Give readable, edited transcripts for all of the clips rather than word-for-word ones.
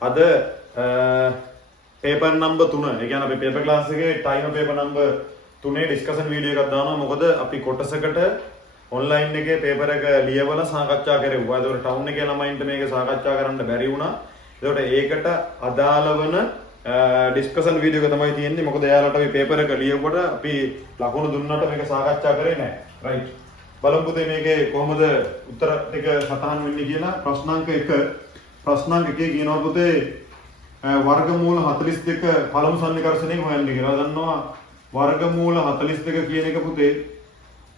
අද paper number 3. ඒ කියන්නේ අපි paper class එකේ time paper number 3 discussion video එකක් දානවා. මොකද අපි කොටසකට online එකේ paper එක ලියවලා සාකච්ඡා කරුවා. ඒතකොට town එකේ ළමයින්ට මේක සාකච්ඡා කරන්න බැරි වුණා. ඒතකොට ඒකට අදාළ වන discussion video එක තමයි තියෙන්නේ. මොකද එයාලට අපි paper එක ලියවුවට අපි ලකුණු දුන්නට මේක සාකච්ඡා කරේ නැහැ. right. බලමු පුතේ මේකේ කොහොමද උත්තර ටික සටහන් වෙන්නේ කියලා. ප්‍රශ්නාංක 1 ප්‍රශ්නාංක 1 කියනවා පුතේ වර්ගමූල 42 පළමු සන්නිකර්ෂණයෙන් හොයන්න කියලා. දන්නවා වර්ගමූල 42 කියන එක පුතේ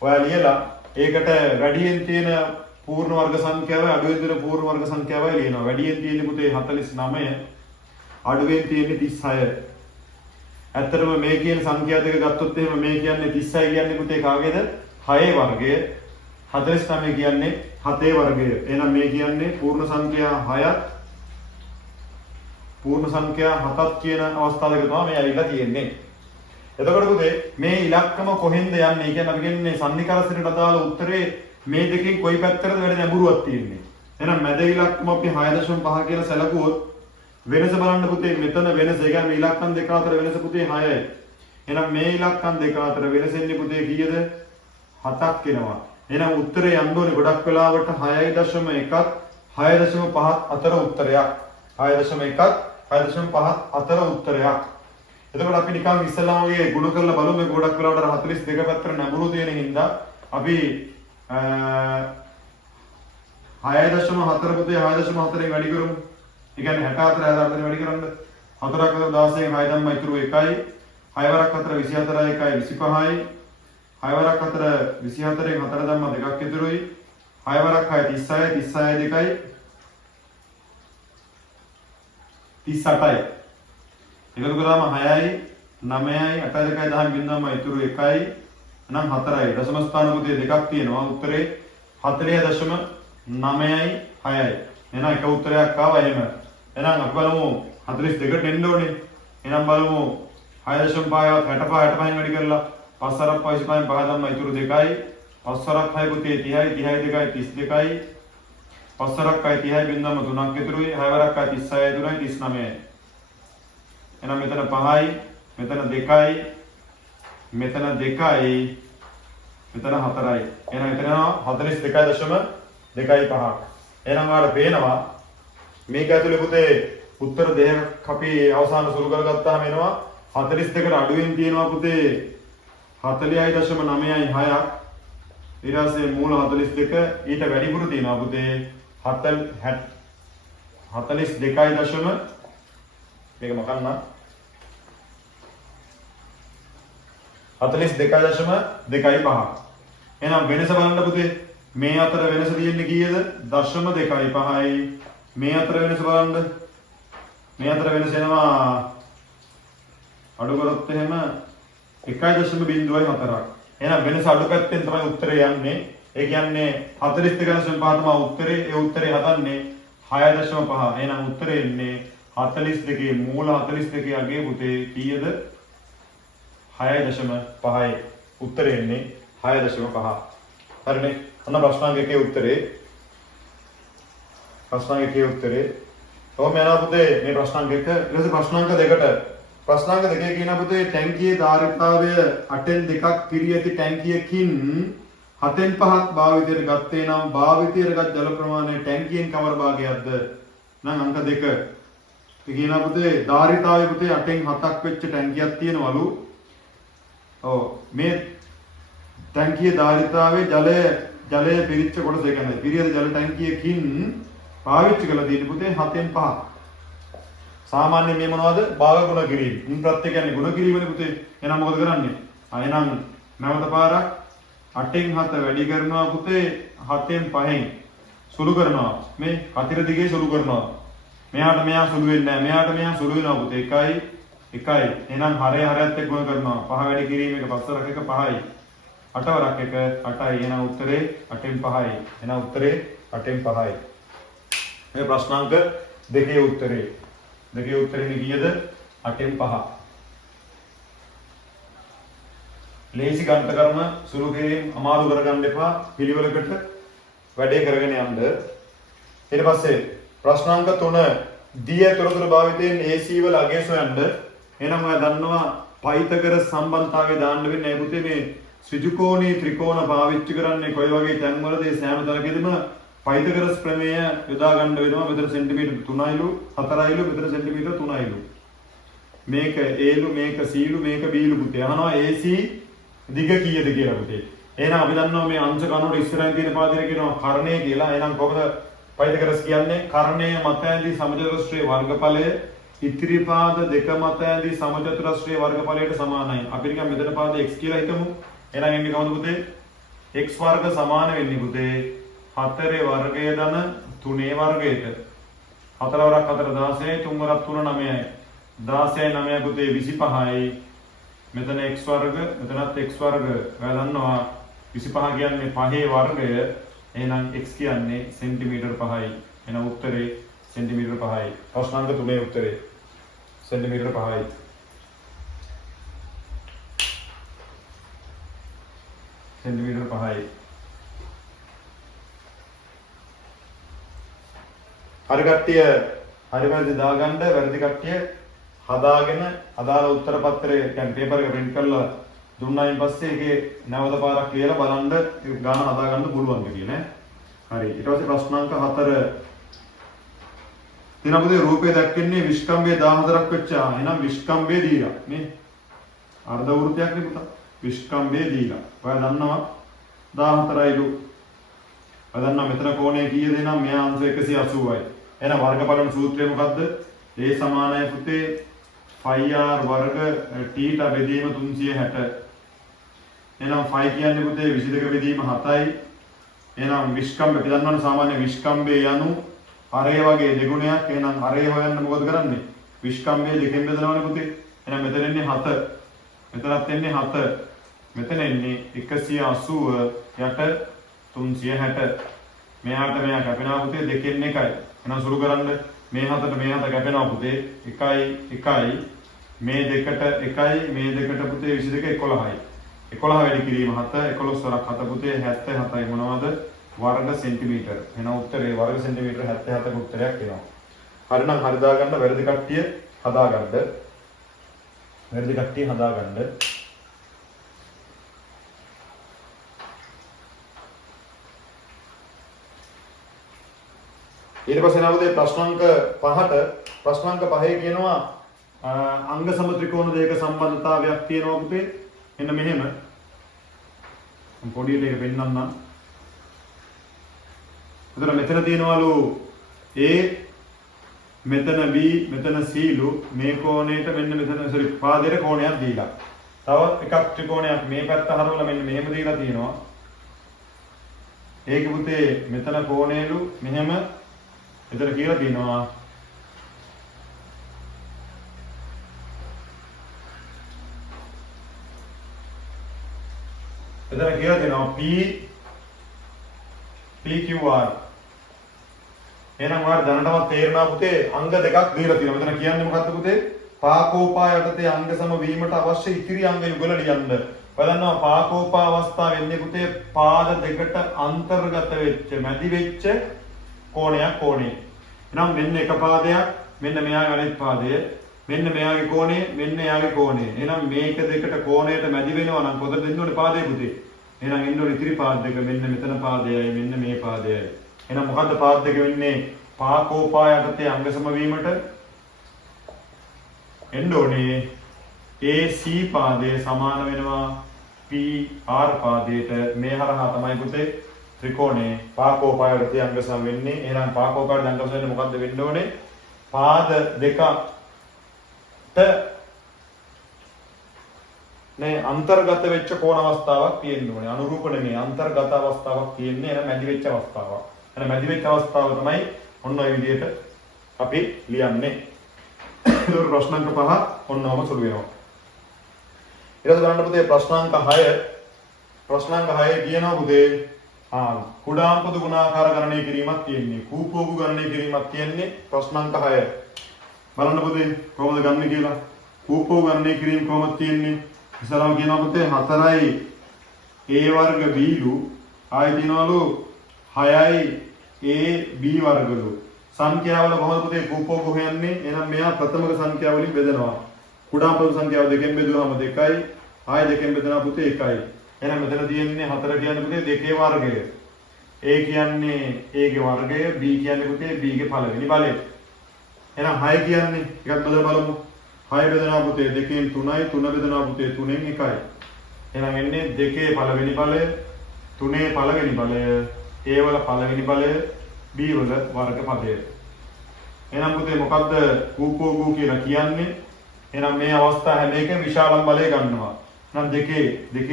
ඔයා ලියලා ඒකට වැඩියෙන් තියෙන පූර්ණ වර්ග සංඛ්‍යාවයි අඩුවෙන් තියෙන පූර්ණ වර්ග සංඛ්‍යාවයි ලියනවා. වැඩියෙන් තියෙන්නේ පුතේ 49 අඩුවෙන් තියෙන්නේ 36. ඇත්තටම මේ කියන සංඛ්‍යා දෙක ගත්තොත් එහෙම මේ කියන්නේ 36 කියන්නේ පුතේ කාගේද? 6 වර්ගය. 49 කියන්නේ 7 වර්ගය. එහෙනම් මේ කියන්නේ පූර්ණ සංඛ්‍යා 6ක් පූර්ණ සංඛ්‍යා 7ක් කියන අවස්ථාව දෙක තමයි මේ ඇවිල්ලා තියෙන්නේ. එතකොට පුතේ මේ ඉලක්කම කොහෙන්ද යන්නේ? ඒ කියන්නේ අපි කියන්නේ සන්නිකර්ෂණයට අදාළ උත්තරේ මේ දෙකෙන් කොයි පැත්තටද වැඩි නැඹුරුවක් තියෙන්නේ. එහෙනම් මැද ඉලක්කම අපි 6.5 කියලා සැලකුවොත් වෙනස බලන්න පුතේ මෙතන වෙනස. ඒ කියන්නේ ඉලක්කම් දෙක අතර වෙනස පුතේ 6යි. එහෙනම් මේ ඉලක්කම් දෙක අතර වෙනස එන්නේ පුතේ කීයද? 7ක් එනවා. එහෙනම් උත්තරේ යන්න ඕනේ ගොඩක් වෙලාවට 6.1ත් 6.5ත් අතර උත්තරයක්. 6.1ත් 6.5ත් අතර උත්තරයක්. එතකොට අපි නිකන් ඉස්සෙල්ලාම වගේ ගුණ කරලා බලමු. මේක ගොඩක් වෙලාවට 42 පැත්තට නැඹුරු තියෙන හින්දා අපි 6.4 පුතේ 6.4ෙන් වැඩි කරමු. ඒ කියන්නේ 64 64ෙන් වැඩි කරන්න. 4ක් අතර 16න් 6 ධම්ම ඉතුරු 1යි. 6 වරක් අතර 24යි 1යි 25යි. 6 වරක් අතර 24න් 4 ධම්ම 2ක් ඉතුරුයි. 6 වරක් 6 36යි 36යි 2යි 38යි. එකතු කරාම 6යි 9යි 8යි 2යි 10න් බින්දුවම ඉතුරු 1යි නම් 4යි. දශම ස්ථාන පුතේ දෙකක් තියෙනවා. උත්තරේ 40.9යි 6යි. එහෙනම් එක උත්තරයක් ආවා එහෙම. එහෙනම් අපි බලමු 42ට එන්න ඕනේ. එහෙනම් බලමු 6.5 65 65න් වැඩි කරලා 5 වරක් 25න් 5 ධම්ම ඉතුරු 2යි. 5 වරක් 6 පුතේ 30යි 30යි 2යි 32යි. 5 වරක් 6 30යි බින්දුවම 3ක් ඉතුරුයි. 6 වරක් 36යි ඉතුරුයි 39යි. එහෙනම් මෙතන 5යි මෙතන 2යි මෙතන 2යි මෙතන 4යි. එහෙනම් එතන 42.25ක්. එහෙනම් ඔයාලට පේනවා මේක ඇතුලේ පුතේ උත්තර දෙකක් අපි අවසාන සුළු කරගත්තාම එනවා 42කට අඩුවෙන් තියෙනවා පුතේ 40.9යි 6ක්. ඊට පස්සේ මූල 42 ඊට වැඩිපුර තියෙනවා පුතේ 42.5 මේක මකන්න 42.25. එහෙනම් වෙනස බලන්න පුතේ මේ අතර වෙනස තියෙන්නේ කීයද? 0.25යි. මේ අතර වෙනස බලන්න මේ අතර වෙනස එනවා අඩු කරොත් එහෙම 1.04ක්. එහෙනම් වෙනස අඩු පැත්තෙන් තමයි උත්තරේ යන්නේ. ඒ කියන්නේ 42.5 තමයි උත්තරේ. ඒ උත්තරේ හදන්නේ 6.5. එහෙනම් උත්තරේ එන්නේ 42 මූල 42 අගේ පුතේ කීයද? 6.5යි. උත්තරේ එන්නේ 6.5. හරිනේ. අන්න ප්‍රශ්නාංක 1 උත්තරේ. ප්‍රශ්නාංක 1 උත්තරේ. කොහොම යනවා පුතේ මේ ප්‍රශ්නාංක 1. ඊට පස්සේ ප්‍රශ්නාංක 2ට. ප්‍රශ්නාංක 2 කියන පුතේ ටැංකියේ ධාරිතාවය 8න් 2ක් පිරී ඇති ටැංකියකින් 7න් 5ක් භාවිතයට ගත්තේ නම් භාවිතයට ගත් ජල ප්‍රමාණය ටැංකියෙන් කවර භාගයක්ද? නම් අංක 2. කියනවා පුතේ ධාරිතාවය පුතේ 8න් 7ක් වෙච්ච ටැංකියක් තියෙනවලු. ඔව් මේ ටැංකියේ ධාරිතාවයේ ජලය පිරිච්ච කොටස ඒ කියන්නේ පිරියද ජල ටැංකියකින් පාවිච්චි කළ තියෙන පුතේ 7න් 5ක්. සාමාන්‍ය මේ මොනවද? භාග ගුණ කිරීම. මුන් ප්‍රත්‍ය කියන්නේ ගුණ කිරීමනේ පුතේ. එහෙනම් මොකද කරන්නේ? එහෙනම් නැවත පාරක් 8න් 7 වැඩි කරනවා පුතේ 7න් 5න් සුළු කරනවා. මේ කතිර දිගේ සුළු කරනවා. මෙයාට මෙයා සුළු වෙන්නේ නැහැ. මෙයාට මෙයා සුළු වෙනවා පුතේ 1යි 1යි. එහෙනම් හරය හරයත් එක්ක ගුණ කරනවා. 5 වැඩි කිරීම එක 5 වරක් 1 5යි. 8 වරක් 1 8යි. එහෙනම් උත්තරේ 8න් 5යි. එහෙනම් උත්තරේ 8න් 5යි. මේ ප්‍රශ්නාංක දෙකේ උත්තරේ. දෙකේ උත්තරේ කීයද? 8න් 5. ලේසි ගණිත කර්ම සුළු කිරීම අමාරු කරගන්න එපා. පිළිවෙලකට වැඩේ කරගෙන යන්න. ඊට පස්සේ ප්‍රශ්නාංක 3 දිය තොරතුරු භාවිතයෙන් AC වල අගය සොයන්න. එහෙනම් ඔයා දන්නවා පයිතගරස් සම්බන්ධතාවය දාන්න වෙන්නේ මේ පුතේ මේ ත්‍රිකෝණී ත්‍රිකෝණ පාවිච්චි කරන්නේ කොයි වගේ තැන්වලදී සෑම තැනකදීම පයිතගරස් ප්‍රමේය යොදා ගන්න වෙනවා. මෙතන සෙන්ටිමීටර් 3යිලු 4යිලු මෙතන සෙන්ටිමීටර් 3යිලු. මේක Aලු මේක Cලු මේක Bලු පුතේ. අහනවා AC දිග කීයද කියලා පුතේ. එහෙනම් අපි දන්නවා මේ අංශ කණුවට ඉස්සරහින් තියෙන පාදයට කියනවා කර්ණය කියලා. එහෙනම් කොහොමද පයිතගරස් කියන්නේ? කර්ණය මත ඇති සමචතුරස්‍රයේ වර්ගඵලය ඉතිරි පාද දෙක මත ඇති සමචතුරස්‍රයේ වර්ගඵලයට සමානයි. අපි නිකන් මෙතන පාද x කියලා හිතමු. එහෙනම් එන්නේ කොහොමද පුතේ? x වර්ග සමාන වෙන්නේ පුතේ 4 වර්ගය ධන 3 වර්ගයට. 4 වරක් 4 16යි 3 වරක් 3 9යි. 16 9 පුතේ 25යි. මෙතන x වර්ග මෙතනත් x වර්ග. ඔයා දන්නවා 25 කියන්නේ 5 වර්ගය. එහෙනම් x කියන්නේ සෙන්ටිමීටර් 5යි. එහෙනම් උත්තරේ සෙන්ටිමීටර් 5යි. ප්‍රශ්නාංක 3 උත්තරේ සෙන්ටිමීටර් 5යි. සෙන්ටිමීටර් 5යි. හරි කට්ටිය හරි වැරදි දාගන්න වැරදි කට්ටිය හදාගෙන අදාළ උත්තර පත්‍රය කියන්නේ පේපර් එක print කරලා දුන්නායින් පස්සේ ඒකේ නැවත පාරක් ලියලා බලන්න ගාන හදාගන්න පුළුවන්ද කියලා ඈ. හරි. ඊට පස්සේ ප්‍රශ්නාංක 4 දිනපොතේ රූපේ දක්වන්නේ විස්කම්භය 14ක් වෙච්චා. එහෙනම් විස්කම්භය දීලා නේ. අර්ධ වෘත්තයක් නේ පුතා. විස්කම්භය දීලා. ඔයා දන්නවා 14යිලු. ඔයා දන්නවා මෙතන කෝණය කීයද නම් මෙයා අංශ 180යි. එහෙනම් වර්ගඵලන සූත්‍රය මොකද්ද? A සමානයි පුතේ phi r වර්ග θ බෙදීම 360. එහෙනම් phi කියන්නේ පුතේ 22 බෙදීම 7යි. එහෙනම් විස්කම්භය අපි දන්නවනේ සාමාන්‍ය විස්කම්භය යනු අරය වගේ දෙගුණයක්. එහෙනම් අරය හොයන්න මොකද කරන්නේ? විස්කම්භය දෙකෙන් බෙදනවනේ පුතේ. එහෙනම් මෙතන එන්නේ 7. මෙතනත් එන්නේ 7. මෙතන එන්නේ 180 යට 360. මෙයාට මෙයා කැපෙනවා පුතේ දෙකෙන් එකයි. එහෙනම් සුළු කරන්න මේ 7ට මේ 7 කැපෙනවා පුතේ 1යි 1යි මේ දෙකට 1යි මේ දෙකට පුතේ 22 11යි. 11 වැඩි කිරීම 7 11 වරක් 7 පුතේ 77යි මොනවද? වර්ග සෙන්ටිමීටර. එහෙනම් උත්තරේ වර්ග සෙන්ටිමීටර 77ක උත්තරයක් එනවා. හරිනම් හරි දාගන්න වැරදි කට්ටිය හදාගන්න. වැරදි කට්ටිය හදාගන්න. ඊට පස්සේ නවදේ ප්‍රශ්නාංක 5ට ප්‍රශ්නාංක 5 කියනවා අංග සම ත්‍රිකෝණ දෙක සම්බන්ධතාවයක් තියෙනවා පුතේ. එන්න මෙහෙම. පොඩියට ඒක පෙන්නන්නම්. එතන මෙතන තියෙනවලු A මෙතන B මෙතන C ලු මේ කෝණයට මෙන්න මෙතන පාදයට කෝණයක් දීලා. තව එකක් ත්‍රිකෝණයක් මේ පැත්ත හරවලා මෙන්න මෙහෙම දීලා තියෙනවා. ඒක පුතේ මෙතන කෝණයලු මෙහෙම එතන කියලා තියෙනවා PQR. එහෙනම් ඔයාලා දැනටමත් තේරෙනවා පුතේ අංග දෙකක් දීලා තියෙනවා. මෙතන කියන්නේ මොකක්ද පුතේ? පාකෝපා යටතේ අංග සම වීමට අවශ්‍ය ඉතිරි අංග යුගල ලියන්න. ඔයාලා දන්නවා පාකෝපා අවස්ථාව වෙන්නේ පුතේ පාද දෙකට අන්තර්ගත වෙච්ච මැදි වෙච්ච කෝණයක් කෝණේ. එහෙනම් මෙන්න එක පාදයක් මෙන්න මෙයාගේ අනිත් පාදය මෙන්න මෙයාගේ කෝණය මෙන්න එයාගේ කෝණය. එහෙනම් මේක දෙකට කෝණයට මැදි වෙනවා නම් කොතනද දෙන්න ඕනේ පාදේ පුතේ? එහෙනම් එන්න ඕනේ ඉතිරි පාද දෙක මෙන්න මෙතන පාදයයි මෙන්න මේ පාදයයි. එහෙනම් මොකද්ද පාද දෙක වෙන්නේ? පාකෝපා යටතේ අංග සම වීමට එන්න ඕනේ AC පාදය සමාන වෙනවා PR පාදයට. මේ හරහා තමයි පුතේ ත්‍රිකෝණේ පාකෝපා යටතේ අංග සම වෙන්නේ. එහෙනම් පාකෝපාට අංග සම වෙන්නේ මොකද්ද වෙන්න ඕනේ? පාද දෙකට නේ අන්තර්ගත වෙච්ච කෝණ අවස්ථාවක් තියෙන්න ඕනේ. අනුරූප නෙමෙයි අන්තර්ගත අවස්ථාවක් තියෙන්නේ. එහෙනම් මැදි වෙච්ච අවස්ථාවක්. එහෙනම් මැදි වෙච්ච අවස්ථාව තමයි ඔන්න ඔය විදිහට අපි ලියන්නේ. ඒක ප්‍රශ්නාංක 5 ඔන්නවම සුළු වෙනවා. ඊට පස්සේ බලන්න පුතේ ප්‍රශ්නාංක 6. ප්‍රශ්නාංක 6 කියනවා පුතේ කුඩාම්පද ගුණාකාර ගණනය කිරීමක් තියෙන්නේ. කූපෝගු ගණනය කිරීමක් තියෙන්නේ ප්‍රශ්නාංක 6. බලන්න පුතේ කොහොමද ගන්න කියලා. කූපෝගු ගණනය කිරීම කොහොමද තියෙන්නේ? ඉස්සරහම කියනවා පුතේ 4යි A වර්ග B ලු ආයෙ තියනවලු 6යි A B වර්ගලු සංඛ්‍යාවල කොහොමද පුතේ කූපෝග හොයන්නේ? එහෙනම් මෙයා ප්‍රථමක සංඛ්‍යාව වලින් බෙදනවා. කුඩාම ප්‍රථම සංඛ්‍යාව දෙකෙන් බෙදුවාම 2යි. 6 දෙකෙන් බෙදනවා පුතේ 1යි. එහෙනම් මෙතන තියෙන්නේ 4 කියන්නේ පුතේ 2ේ වර්ගය. A කියන්නේ A ගේ වර්ගය, B කියන්නේ පුතේ B ගේ පළවෙනි බලය. එහෙනම් 6 කියන්නේ එකක් බෙදලා බලමු. 6 බෙදනවා පුතේ 2න් 3යි, 3 බෙදනවා පුතේ 3න් 1යි. එහෙනම් එන්නේ 2ේ පළවෙනි බලය, 3ේ පළවෙනි බලය, A වල පළවෙනි බලය, B වල වර්ග පදය. එහෙනම් පුතේ මොකද්ද කූපෝගු කියලා කියන්නේ? එහෙනම් මේ අවස්ථා හැම එකම විශාලම බලය ගන්නවා. එහෙනම් 2 1 2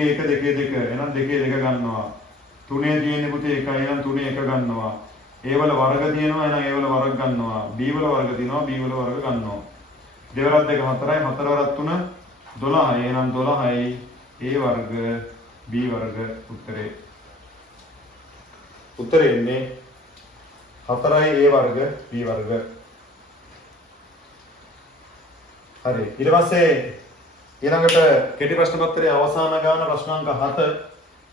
එහෙනම් 2 2 ගන්නවා. 3 තියෙන්නේ පුතේ 1යි එහෙනම් 3 1 ගන්නවා. A වල වර්ග තියෙනවා එහෙනම් A වල වර්ග ගන්නවා. B වල වර්ග තියෙනවා B වල වර්ග ගන්නවා. දෙවරක් 2 4යි 4 වරක් 3 12යි එහෙනම් 12යි A වර්ග B වර්ග උත්තරේ. උත්තරේ එන්නේ 4යි A වර්ග B වර්ග. හරි. ඊට පස්සේ ඊළඟට කෙටි ප්‍රශ්න පත්‍රයේ අවසාන ගාන ප්‍රශ්නාංක 7.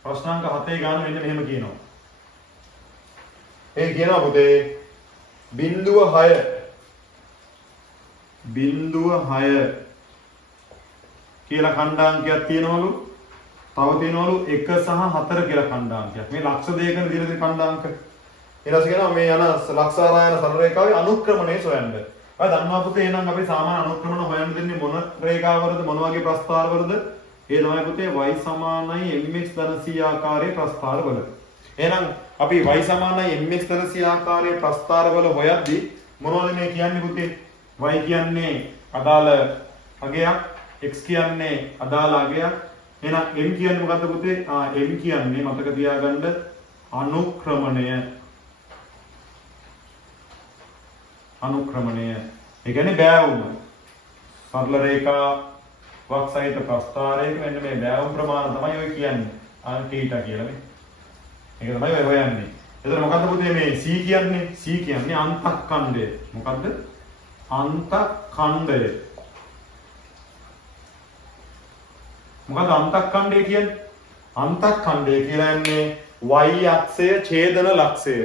ප්‍රශ්නාංක 7 ගාන මෙන්න මෙහෙම කියනවා. ඒ කියනවා පුතේ 0.6 කියලා ખંડાංකයක් තියෙනවලු. තව තියෙනවලු 1 සහ 4 කියලා ખંડાංකයක්. මේ ලක්ෂ දෙකකට දීලා තියෙන ખંડાංක. ඊළඟට කියනවා මේ යන ලක්ෂාරායන සරල රේඛාවේ අනුක්‍රමණය සොයන්න. ඔය දන්නවා පුතේ එහෙනම් අපි සාමාන්‍ය අනුක්‍රමණ හොයන්න දෙන්නේ මොන රේඛාවවලද මොන වගේ ප්‍රස්ථාරවලද? ඒ තමයි පුතේ y සමානයි mx ධන c ආකාරයේ ප්‍රස්ථාරවල. එහෙනම් අපි y සමානයි mx ධන c ආකාරයේ ප්‍රස්ථාරවල හොයද්දී මොනවද මේ කියන්නේ පුතේ? y කියන්නේ අදාළ අගයක්, x කියන්නේ අදාළ අගයක්. එහෙනම් m කියන්නේ මොකද්ද පුතේ? m කියන්නේ මතක තියාගන්න අනුක්‍රමණය. අනුක්‍රමණය. ඒ කියන්නේ බෑවුම. සරල රේඛාවක් සහිත ප්‍රස්ථාරයක මෙන්න මේ බෑවුම් ප්‍රමාණය තමයි ඔය කියන්නේ. θ කියලා මේ. ඒක තමයි ඔය හොයන්නේ. එතන මොකද්ද පුතේ මේ c කියන්නේ? c කියන්නේ අන්තක්ඛණ්ඩය. මොකද්ද? අන්තක්ඛණ්ඩය. මොකද්ද අන්තක්ඛණ්ඩය කියන්නේ? අන්තක්ඛණ්ඩය කියලා යන්නේ y අක්ෂය ඡේදන ලක්ෂය.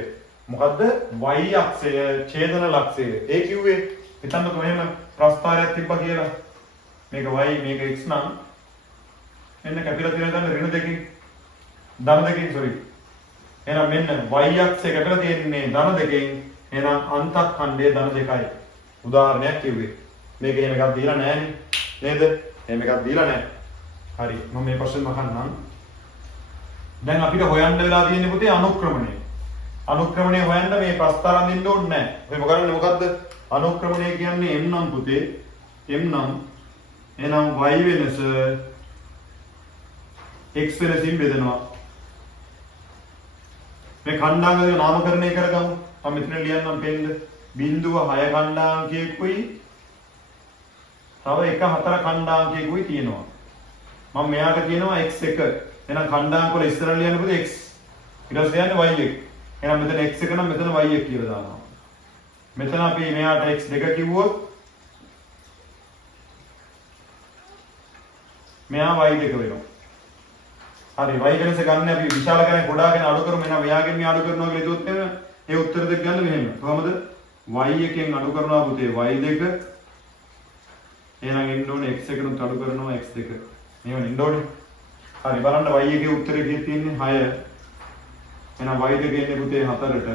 මොකද්ද? y අක්ෂය ඡේදන ලක්ෂය. ඒ කිව්වේ හිතන්නකෝ මෙහෙම ප්‍රස්ථාරයක් තිබ්බා කියලා. මේක y මේක x නම් මෙන්න කැපිලා තියෙන ගන්න ඍණ දෙකකින් ධන දෙකකින් sorry. එහෙනම් මෙන්න y අක්ෂය කැපිලා තියෙන්නේ ධන දෙකකින්. එහෙනම් අන්තක්ඛණ්ඩය ධන දෙකයි. උදාහරණයක් කිව්වේ. මේක එහෙම එකක් දීලා නැහැ නේද? එහෙම එකක් දීලා නැහැ. හරි. මම මේ ප්‍රශ්නේ අහන්නම්. දැන් අපිට හොයන්න වෙලා තියෙන්නේ පුතේ අනුක්‍රමණය. අනුක්‍රමණය හොයන්න මේ ප්‍රස්ථාර අඳින්න ඕනේ නැහැ. ඔය මොකද මොකද්ද? අනුක්‍රමණය කියන්නේ m නම් පුතේ. m නම් එහෙනම් y වෙනස x වෙනසින් බෙදනවා. මේ ඛණ්ඩාංක දෙක නාමකරණය කරගමු. මම මෙතන ලියන්නම් පෙන්න. 0.6 ඛණ්ඩාංකයකුයි තව 1.4 ඛණ්ඩාංකයකුයි තියෙනවා. මම මෙයාට කියනවා x1. එහෙනම් ඛණ්ඩාංක වල ඉස්සරහ ලියන්න පුතේ x. ඊට පස්සේ යන්නේ y1. එහෙනම් මෙතන x1 නම් මෙතන y1 කියලා දානවා. මෙතන අපි මෙයාට x2 කිව්වොත් මෙයා y2 වෙනවා. හරි y වෙනස ගන්න අපි විශාල කරන්නේ ගොඩාගෙන අඩු කරමු. එහෙනම් මෙයාගෙන් මේ අඩු කරනවා කියලා හිතුවොත් එහෙම ඒ උත්තර දෙක ගන්න මෙහෙම. කොහමද? y1 අඩු කරනවා පුතේ y2. එහෙනම් එන්න ඕනේ x1 උත් අඩු කරනවා x2. මෙහෙම එන්න ඕනේ. හරි බලන්න y1 උත්තරේ කී තියෙන්නේ 6. එහෙනම් y2 කියන්නේ පුතේ 4ට.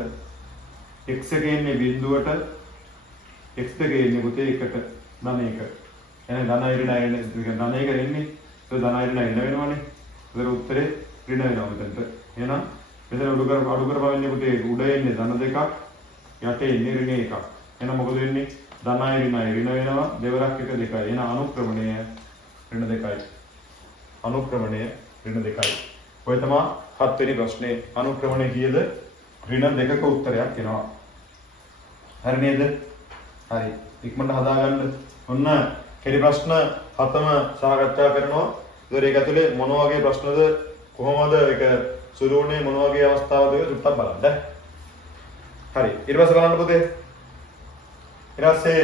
x1 කියන්නේ 0ට. x2 කියන්නේ පුතේ 1ට. ධන 1. එහෙනම් ධන 1 නෑ ධන 1 එන්නේ. ඒක ධන 1 නෑ වෙනවනේ. ඒක උත්තරේ ඍණ වෙනවා මෙතනට. එහෙනම් මෙතන අඩු කරපවෙන්නේ පුතේ උඩ එන්නේ ධන 2ක්. යට එන්නේ ඍණ 1ක්. එහෙනම් මොකද වෙන්නේ? ධන 1 ඍණ වෙනවා. දෙවරක් 1 2යි. එහෙනම් අනුක්‍රමණය ඍණ 2යි. අනුක්‍රමණය ඍණ 2යි. ඔය තමයි 7 වෙනි ප්‍රශ්නේ. අනුක්‍රමණය කීයද? ඍණ 2ක උත්තරයක් එනවා. හරි නේද? හරි. ඉක්මනට හදාගන්න. ඔන්න කෙටි ප්‍රශ්න 7ම සාකච්ඡා කරනවා. ඒක ඇතුලේ මොන වගේ ප්‍රශ්නද කොහොමද ඒක සුළු වුණේ මොන වගේ අවස්ථාවද කියලා චුට්ටක් බලන්න. හරි. ඊට පස්සේ බලන්න පුතේ. ඊට පස්සේ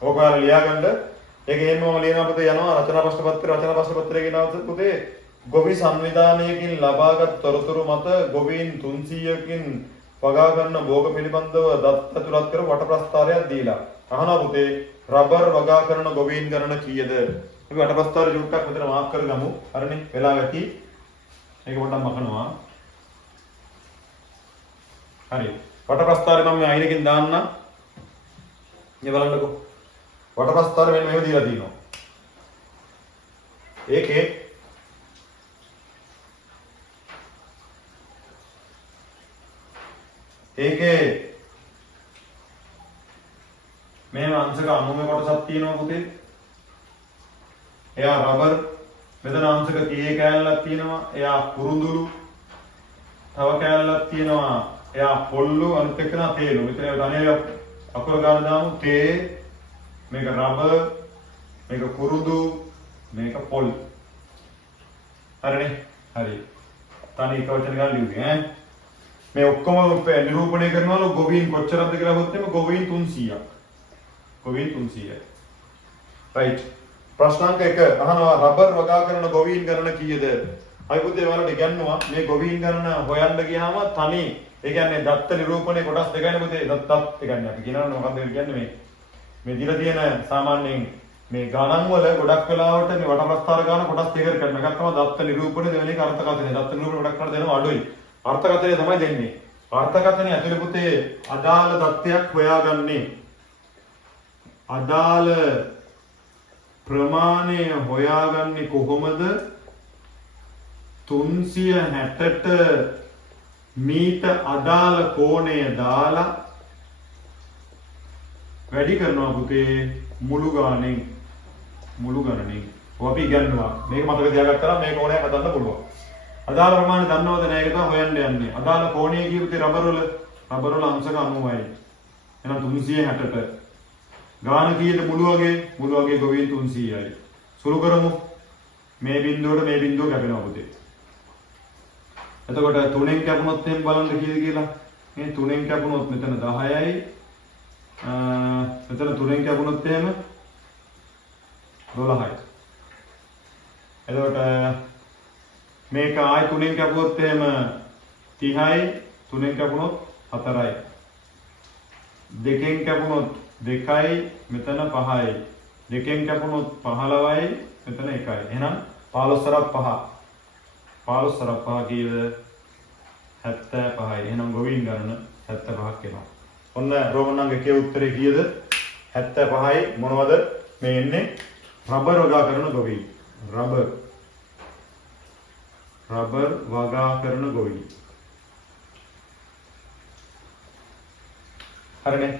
ඕක ඔයාලා ලියාගන්න. ඒක එහෙමම ලියනවා පුතේ යනවා රචනා ප්‍රශ්න පත්‍රය කියනවා පුතේ. ගොවි සංවිධානයකින් ලබාගත් තොරතුරු මත ගොවීන් 300කින් වගා කරන භෝග පිළිබඳව දත්ත ඇතුළත් කර වට ප්‍රස්ථාරයක් දීලා. අහනවා පුතේ රබර් වගා කරන ගොවීන් ගණන කීයද? අපි වට ප්‍රස්ථාරය චුට්ටක් මෙතන මාක් කරගමු. හරිනේ. වෙලාව ඇති. මේක පොඩ්ඩක් මකනවා. හරි. වට ප්‍රස්ථාරය මම මේ අයිනකින් දාන්නම්. මේ බලන්නකෝ. වට ප්‍රස්ථාරය මෙන්න මේව දීලා තියෙනවා. ඒකේ මේව අංශක 90 කොටසක් තියෙනවා පුතේ. එයා රබර් මෙතන අංශක 30 කෑල්ලක් තියෙනවා. එයා කුරුඳුළු තව කෑල්ලක් තියෙනවා. එයා පොල්ලු අනිත් එක්කන තේලු. මෙතන ධනෙල අකුර ගන්න දාමු තේ මේක රබර් මේක කුරුඳු මේක පොල්. හරිනේ. හරි. තනි එක වචන ගන්න ලියුවේ ඈ. මේ ඔක්කොම නිරූපණය කරනවලු ගොවීන් කොච්චරද කියලා හොත් එම ගොවීන් 300ක්. ගොවීන් 300යි. රයිට්. ප්‍රශ්නාංක 1 අහනවා රබර් වගා කරන ගොවීන් ගණන කීයද? අයි පුතේ ඔයාලට ඉගන්නවා මේ ගොවීන් ගණන හොයන්න ගියාම තනි ඒ කියන්නේ දත්ත නිරූපණය කොටස් දෙකයිනේ පුතේ. දත්තත් ඒ කියන්නේ අපි කියනවා මොකක්ද කියන්නේ මේ දීලා තියෙන සාමාන්‍යයෙන් මේ ගණන් වල ගොඩක් වෙලාවට මේ වට ප්‍රස්ථාර ගාන කොටස් දෙකකට කරන එකක් තමයි දත්ත නිරූපණය දෙවෙනි එක අර්ථකථනය. දත්ත නිරූපණය ගොඩක් කරලා දෙනවා අඩුයි. අර්ථකථනය තමයි දෙන්නේ. අර්ථකථනය ඇතුලේ පුතේ අදාළ தත්ත්වයක් හොයාගන්නේ. අදාළ ප්‍රමාණය හොයාගන්නේ කොහොමද? 360ට මීට අදාළ කෝණය දාලා වැඩි කරනවා පුතේ මුළු ගානෙන් මුළු ගණනෙන්. ඔය අපි ඉගෙනනවා. මේක මතක තියාගත්තා නම් මේ කෝණයක් හදන්න පුළුවන්. අදාළ ප්‍රමාණය දන්නවද නැහැ ඒක තමයි හොයන්න යන්නේ. අදාළ කෝණය කියුවේ රබර් වල අංශක 90යි. එහෙනම් 360ට ගාන කීයද මුළු වගේ ගොවීන් 300යි. සුළු කරමු. මේ බිඳුවට මේ බිඳුව කැපෙනවා පුතේ. එතකොට 3ෙන් කැපුණොත් එහෙම බලන්න කීයද කියලා. මේ 3ෙන් කැපුණොත් මෙතන 10යි. මෙතන 3ෙන් කැපුණොත් එහෙම 12යි. එතකොට මේක ආයි 3ෙන් කැපුවොත් එහෙම 30යි. 3ෙන් කැපුණොත් 4යි. 2ෙන් කැපුණොත් 2යි. මෙතන 5යි. 2ෙන් කැපුණොත් 15යි. මෙතන 1යි. එහෙනම් 15 සරක් 5. 15 සරක් 5 කීයද? 75යි. එහෙනම් ගොවීන් ගණන 75ක් එනවා. ඔන්න රෝමන් අංක එකේ උත්තරේ කීයද? 75යි. මොනවද මේ එන්නේ? රබර් වගා කරන ගොවීන්. රබර් වගා කරන ගොවීන්. හරිනේ.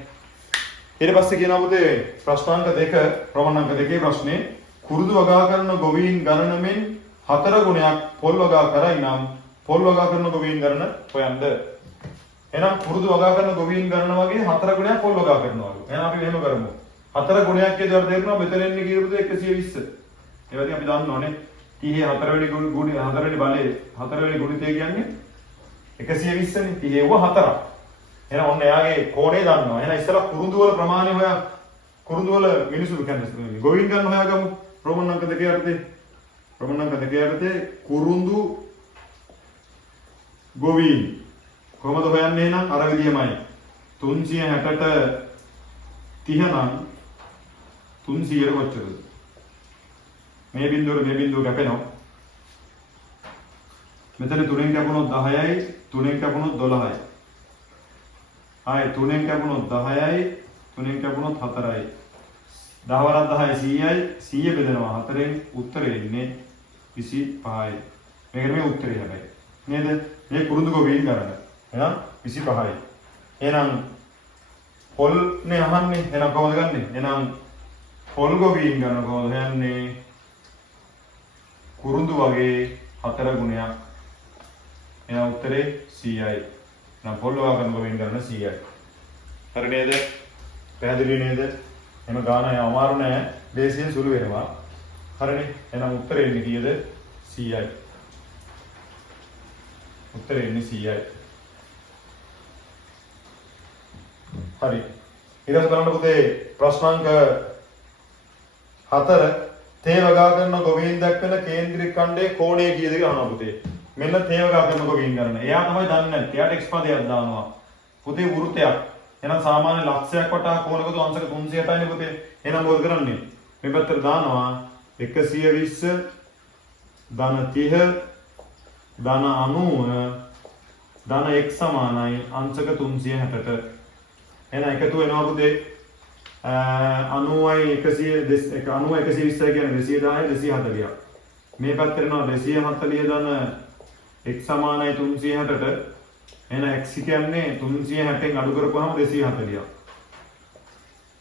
ඊට පස්සේ කියනවා පුතේ ප්‍රශ්නාංක 2 රෝමන් අංක 2 ප්‍රශ්නේ කුරුදු වගා කරන ගොවීන් ගණන මෙන් 4 ගුණයක් පොල් වගා කරයි නම් පොල් වගා කරන ගොවීන් ගණන හොයන්න. එහෙනම් කුරුදු වගා කරන ගොවීන් ගණන වගේ 4 ගුණයක් පොල් වගා කරනවලු. එහෙනම් අපි මෙහෙම කරමු. 4 ගුණයක් කියද්දී අපිට තේරෙනවා මෙතන එන්නේ කීයද 120. ඒ වගේ අපි දන්නවනේ 30 4වෙනි ගුණය 4වෙනි බලයේ 4වෙනි ගුණිතය කියන්නේ 120නේ. 30 ව 4ක්. එහෙනම් ඔන්න එයාගේ කෝණය දන්නවා. එහෙනම් ඉස්සෙල්ලා කුරුඳු වල ප්‍රමාණය හොයා කුරුඳු වල මිනිසු කියන්නේ ගොවීන් ගන්න හොයාගමු. රෝමන් අංක 2 යටතේ රෝමන් අංක 2 යටතේ කුරුඳු ගොවීන් කොහොමද හොයන්නේ නම් අර විදියමයි. 360ට 30 නම් 300ට කොච්චරද? මේ බිඳුව කැපෙනවා. මෙතන 3ෙන් කැපුණොත් 10යි 3ෙන් කැපුණොත් 12යි. ආයේ 3ෙන් කැපුණොත් 10යි 3ෙන් කැපුණොත් 4යි. 10 වරක් 10යි 100යි 100 බෙදෙනවා 4ෙන් උත්තරේ එන්නේ 25යි. මේක නෙමෙයි උත්තරේ හැබැයි. නේද? මේ කුරුඳු ගොවීන් ගණන. එහෙනම් 25යි. එහෙනම් පොල්නේ අහන්නේ. එහෙනම් කොහොමද ගන්නෙ? එහෙනම් පොල් ගොවීන් ගණන කොහොමද හොයන්නේ? කුරුඳු වගේ 4 ගුණයක්. එහෙනම් උත්තරේ 100යි. නම් පොල් වගා කරන ගොවීන් ගණන 100යි. හරි නේද? පැහැදිලි නේද? එහෙනම් ගානය අමාරු නෑ. දේශයෙන් සුළු වෙනවා. හරිනේ. එහෙනම් උත්තරේ එන්නේ කීයද? 100යි. උත්තරේ එන්නේ 100යි. හරි. ඊළඟ බලන්න පුතේ ප්‍රශ්නාංක 4 තේ වගා කරන ගොවීන් දක්වන කේන්ද්‍රික ඛණ්ඩයේ කෝණය කීයද කියලා අහනවා පුතේ. මෙන්න තේ වගා කරන ගොවීන් ගණන. එයා තමයි දන්නේ නැත්තේ. එයාට x පදයක් දානවා. පුතේ වෘත්තයක්. එහෙනම් සාමාන්‍ය ලක්ෂයක් වටා කෝණකතු අංශක 360යිනේ පුතේ. එහෙනම් මොකද කරන්නේ? මේ පැත්තට දානවා 120 ධන 30 ධන 90 ධන x සමානයි අංශක 360ට. එහෙනම් එකතු වෙනවා පුතේ 90යි 100 90 120 කියන්නේ 210 240ක්. මේ පැත්තට එනවා 240 ධන x සමානයි 360ට. එහෙනම් x කියන්නේ 360න් අඩු කරපුවාම 240ක්.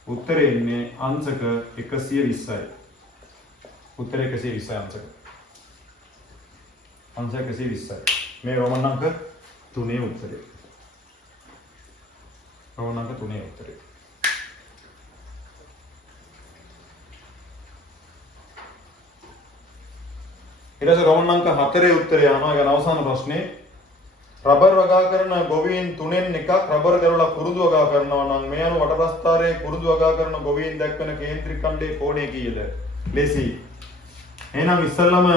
උත්තරේ ඉන්නේ අංශක 120යි. උත්තරේ 120යි අංශක. අංශක 120යි. මේ රෝමන් අංක 3 උත්තරේ. රෝමන් අංක 3 උත්තරේ. ඊට පස්සේ රෝමන් අංක 4 උත්තරය යනවා. ඊගන අවසාන ප්‍රශ්නේ. රබර් වගා කරන ගොවීන් තුනෙන් එකක් රබර් කරලා කුරුඳු වගා කරනවා නම් මේ අනුව වට ප්‍රස්ථාරයේ කුරුඳු වගා කරන ගොවීන් දක්වන කේන්ද්‍රික ඛණ්ඩයේ කෝණය කීයද? ලෙසි. එහෙනම් ඉස්සල්ලාම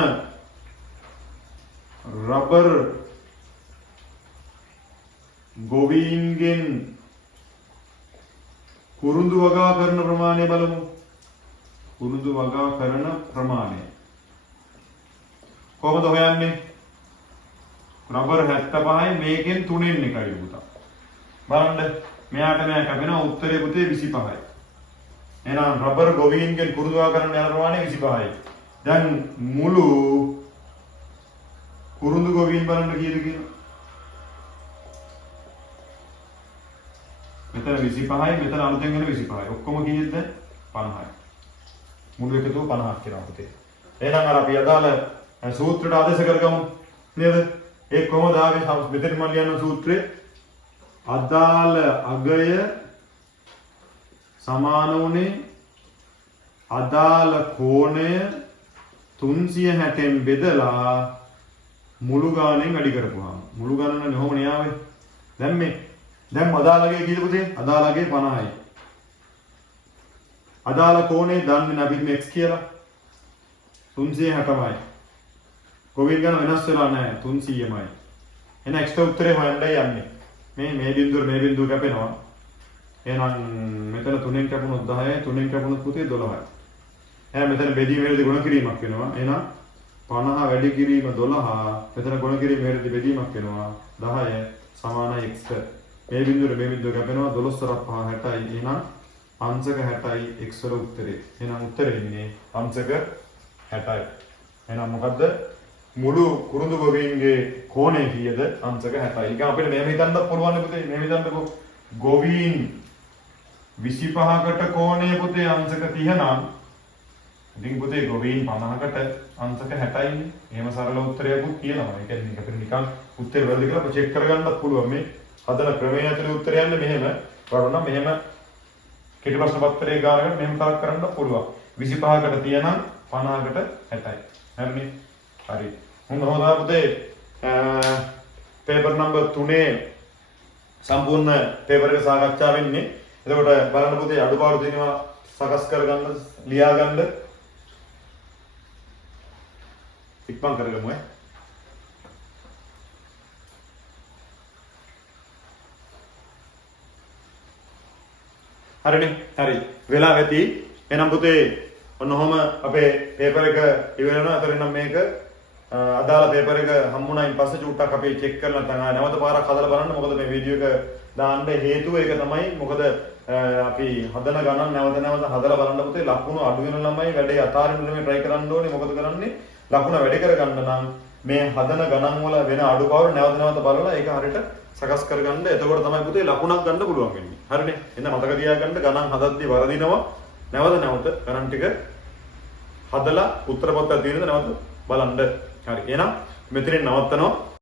රබර් ගොවීන්ගෙන් කුරුඳු වගා කරන ප්‍රමාණය බලමු. කුරුඳු වගා කරන ප්‍රමාණය කොහොමද හොයන්නේ? රබර් 75යි මේකෙන් 3න් එකයි පුතා. බලන්න මෙයාට මෙයා කැපෙනවා උත්තරේ පුතේ 25යි. එහෙනම් රබර් ගොවීන්ගෙන් කුරුඳු වගා කරන යන ප්‍රමාණය 25යි. දැන් මුළු කුරුඳු ගොවීන් බලන්න කීයද කියනවා? මෙතන 25යි මෙතන අලුතෙන් එන 25යි. ඔක්කොම කීයද? 50යි. මුළු එකතු 50ක් කියලා පුතේ. එහෙනම් අර අපි අදාළ සූත්‍රයට ආදේශ කරගමු නේද? ඒ කොහොමද ආවේ? මෙතන මම ලියන සූත්‍රේ අදාළ අගය සමාන වුණේ අදාළ කෝණය 360න් බෙදලා මුළු ගානෙන් වැඩි කරපුවාම මුළු ගානන නෙහොමනේ ආවේ. දැන් අදාළ අගය කීයද පුතේ? අදාළ අගය 50යි. අදාළ කෝණය දන්නේ නැති x කියලා 360යි. ගොවීන් ගන්න වෙනස් වෙලා නැහැ 300මයි. එහෙනම් x ට උත්තරේ හොයන්නයි යන්නේ. මේ බිඳුව කැපෙනවා. එහෙනම් මෙතන 3න් කැපුණොත් 10යි 3න් කැපුණොත් පුතේ 12යි. එහෙනම් මෙතන බෙදීම වලදී ගුණ කිරීමක් වෙනවා. එහෙනම් 50 වැඩි කිරීම 12 මෙතන ගුණ කිරීම වලදී බෙදීමක් වෙනවා 10 සමානයි x. මේ බිඳුව කැපෙනවා 12 5 60යි. එහෙනම් අංශක 60යි x වල උත්තරේ. එහෙනම් උත්තරේ ඉන්නේ අංශක 60යි. එහෙනම් මොකද්ද? මුළු කුරුඳු ගොවීන්ගේ කෝණය කීයද? අංශක 60යි. ඒක අපිට මෙහෙම හිතන්නත් පුළුවන් නේ පුතේ. මෙහෙම හිතන්නකෝ. ගොවීන් 25කට කෝණය පුතේ අංශක 30 නම් ඉතින් පුතේ ගොවීන් 50කට අංශක 60යි. එහෙම සරල උත්තරයක්ත් කියනවා. ඒ කියන්නේ අපිට නිකන් උත්තර වැරදි කියලා චෙක් කරගන්නත් පුළුවන්. මේ හදන ක්‍රමයේ ඇතුළේ උත්තරය යන්නේ මෙහෙම. වරණ මෙහෙම කෙටි ප්‍රශ්න පත්‍රයේ ගානකට මෙහෙම තාක් කරන්න පුළුවන්. 25කට තියනම් 50කට 60යි. හරිනේ? හරි. හොඳයි පුතේ. පේපර් නම්බර් 3 සම්පූර්ණ පේපර් එක සාකච්ඡා වෙන්නේ. එතකොට බලන්න පුතේ අඩුපාඩු තියෙනවා සකස් කරගන්න, ලියා ගන්න. ඉක්මන් කරගමු ඈ. හරිනේ? හරි. වෙලා ඇති. එහෙනම් පුතේ ඔන්නෝම අපේ පේපර් එක ඉවර වෙනවා. අතරින් නම් මේක අදාළ පේපර් එක හම්බුණායින් පස්සේ චුට්ටක් අපි චෙක් කරලා නැත්නම් නැවත පාරක් හදලා බලන්න. මොකද මේ වීඩියෝ එක දාන්න හේතුව ඒක තමයි. මොකද අපි හදන ගණන් නැවත හදලා බලන්න පුතේ ලකුණු අඩු වෙන ළමයි වැඩේ අතාරින්න නෙමෙයි try කරන්න ඕනේ. මොකද කරන්නේ? ලකුණ වැඩි කරගන්න නම් මේ හදන ගණන් වල වෙන අඩුපාඩු නැවත බලලා ඒක හරියට සකස් කරගන්න. එතකොට තමයි පුතේ ලකුණක් ගන්න පුළුවන් වෙන්නේ. හරිනේ? එහෙනම් මතක තියාගන්න ගණන් හදද්දී වරදිනවා. නැවත ගණන් ටික හදලා උත්තර පොත්ත තියෙනද නැවත බලන්න. හරි. එහෙනම් මෙතනින් නවත්තනවා.